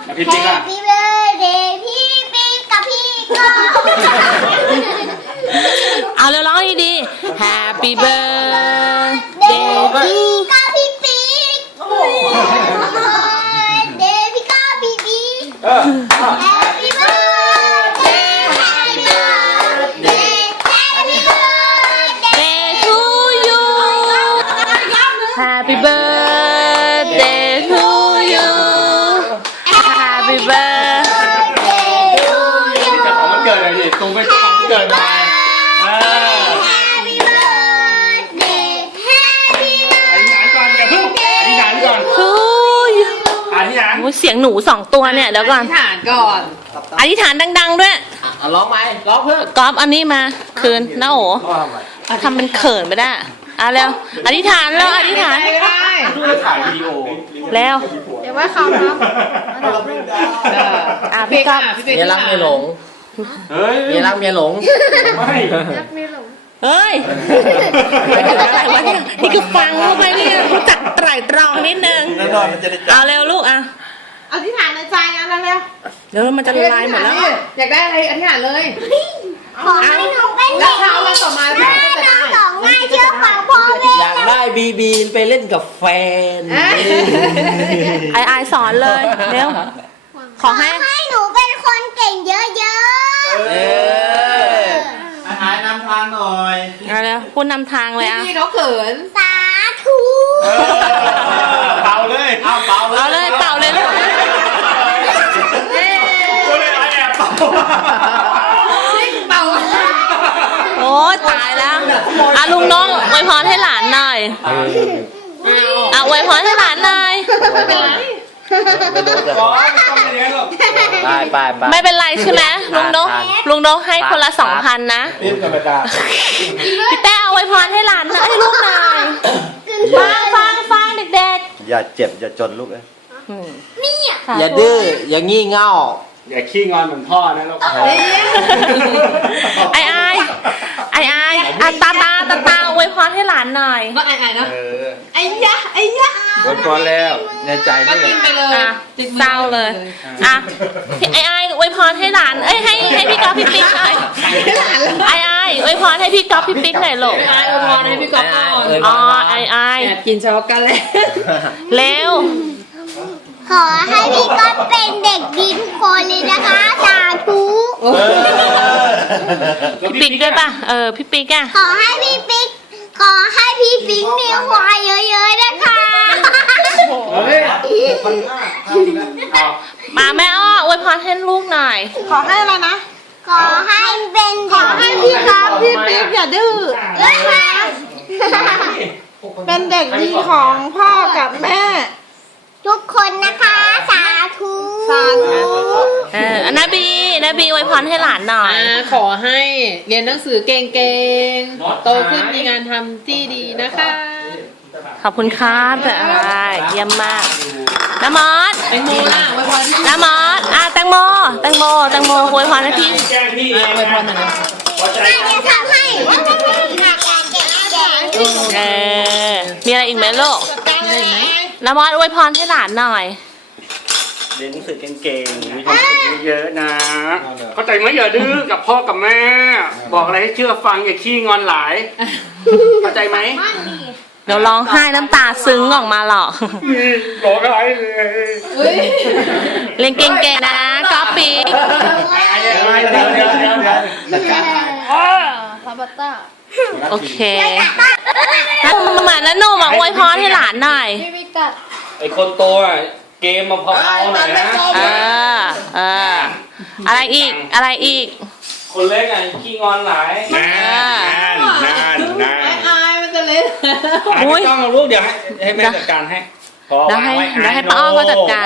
แล้วพี่ปิ๊กอะ Happy birthday พี่ปิ๊กกับพี่ก็ เอาเร็วร้องดีๆ Happy birthday เดพี่กับพี่ปิ๊กเดพี่กับพี่ปิ๊ก เออ Happy birthday Happy birthday Happy birthday Day to you Happy birthday เจ้าของวันเกิดเลยดิตรงเป็นเจ้าของวันเกิดมาเออ Happy birthday Happy อธิษฐานก่อนอย่าเพิ่งอธิษฐานก่อน to you อธิษฐาน โอ้ยเสียงหนูสองตัวเนี่ยเดี๋ยวก่อนฐานก่อนอธิษฐานดัง ๆ ด้วยเอาร้องไปร้องเพิ่มก๊อฟเอันนี้มาคืนน้าโอทำเป็นเขินไปได้อะเร็วอธิษฐานแล้วอธิษฐาน ไม่ได้ดูจะถ่ายวิดีโอแล้ว เดี๋ยวว่าเขาเนาะเอออะพี่ก๊อฟพี่ปิ๊กเมียรักเมียหลง เฮ้ยเมียรักเมียหลง ไม่เฮ้ยอะไรวะเนี่ยนี่คือฟังเข้าไปเนี่ยรู้จักไตร่ตรองนิดนึงแน่นอนมันจะได้เอาเร็วลูกอะอธิษฐานในใจนะเร็วเดี๋ยวมันจะละลายหมดแล้ว อยากได้อะไรอธิษฐานเลย ขอให้หนูเป็นแล้เด็วกเช้าวันต่อมาพี่แม่ก็จะน้ได้องสองง่ายเชื่อฟังพ่อแม่อยากได้บีบีไปเล่นกับแฟนไอไอสอนเลย เร็วขขออให้ให้หนูเป็นคนเก่งเยอะ เออหายนำทางหน่อย เอาเร็วพูดนำทางเลยอะพี่เขาเขินๆสาธุเป่าเลย เอาเปล่าเอาเลยเป่าเลยลูกก็เลยแอบเป่าเป่าโอ้ตายแล้วอะลุงน้องอวยพรให้หลานหน่อยอะอวยพรให้หลานหน่อยอ๋อไม่ต้องอย่างนั้นหรอกไปไปไปไม่เป็นไรใช่ไหมลุงนกทานลุงนกให้คนละสองพันนะรีบธรรมดา พี่แป้เอาอวยพรให้หลานนะให้ลูกหน่อยฟังฟังฟังเด็กอย่าเจ็บอย่าจนลูกเอ้ยๆอืมอย่าดื้ออย่างี่เง่า อย่าขี้งอนเหมือนพ่อนะลูกไอไอไอไออะตาตาตาตาอวยพรให้หลานหน่อยก็ไอ้ๆเนาะเออไอ้ยะไอ้ยะโดนก่อนแล้วในใจก็นี่แหกิละนไปเลยอะจิกมือเศร้าเลยอะพี่ไอไอ วยพรให้พี่ก๊อฟพี่ปิ๊กหน่อยลูกไอ้อวยพรให้พี่ก๊อฟก่อนอ๋อไอไอแอบกินช็อกโกแลตเร็ว ขอให้พี่ก๊อฟเป็นเด็กดีทุกคนเลยนะคะสาธุโอ้พี่ปิ๊กด้วยป่ะ เออพี่ปิ๊กอะ ขอให้พี่ปิ๊ก ขอให้พี่ปิ๊กมีควายเยอะๆนะคะเฮ้ยเอามาแม่อ้ออวยพรให้ลูกหน่อย ขอให้อะไรนะ ขอให้เป็นขอให้ พี่ก๊อฟพี่ปิ๊กอย่าดื้อเอ้ยค่ะเป็นเด็กดีของพ่อกับแม่ ทุกคนนะคะ สาธุสาธุเอออันนาบีนาบีอวยพรให้หลานหน่อย อ่าขอให้เรียนหนังสือเก่งๆ โตขึ้นมีงานทำที่ดีนะคะ ขอบคุณครับแต่อะไรเยี่ยมมากน้ำมอสแตงโมล่ะไว้พรที่น้ำมอสอะแตงโม แตงโม แตงโมอวยพรให้พี่ แกล้งพี่เอง ไว้พรหน่อยนะพอ ใจแม่จะทำให้แก่แก่เออมีอะไรอีกไหมลูกมีอะไรอีกไหมน้ำมอสอวยพรให้หลานหน่อย เรียนหนังสือเก่งๆ มีความสุขเยอะๆนะ เข้าใจไหมอย่าดื้อกับพ่อกับแม่ บอกอะไรให้เชื่อฟังอย่าขี้งอนหลาย เข้าใจไหมเดี๋ยวร้องไห้น้ำตาซึ้งออกมาหรอก บอกอะไรเลยเฮ้ยเรียนเก่งๆนะก๊อปปี้ เดี๋ยวเดี๋ยวเดี๋ยว เดี๋ยวเดี๋ยวโอเคแล้วหมาแล้วหนุ่มอะอวยพรให้หลานหน่อยไอคนโตอะเกมมาพอเอาหน่อยนะเออเอออะไรอีกอะไรอีก คนเล็กอะขี้งอนหลายนั่นนั่นนั่นไอ้อายมันจะเล่นอุ๊ยไม่ต้องเอาลูกเดี๋ยวให้ให้แม่จัดการให้พอเดี๋ยววางให้ไว้เดี๋ยวให้ป้าอ้อเขาจัดการ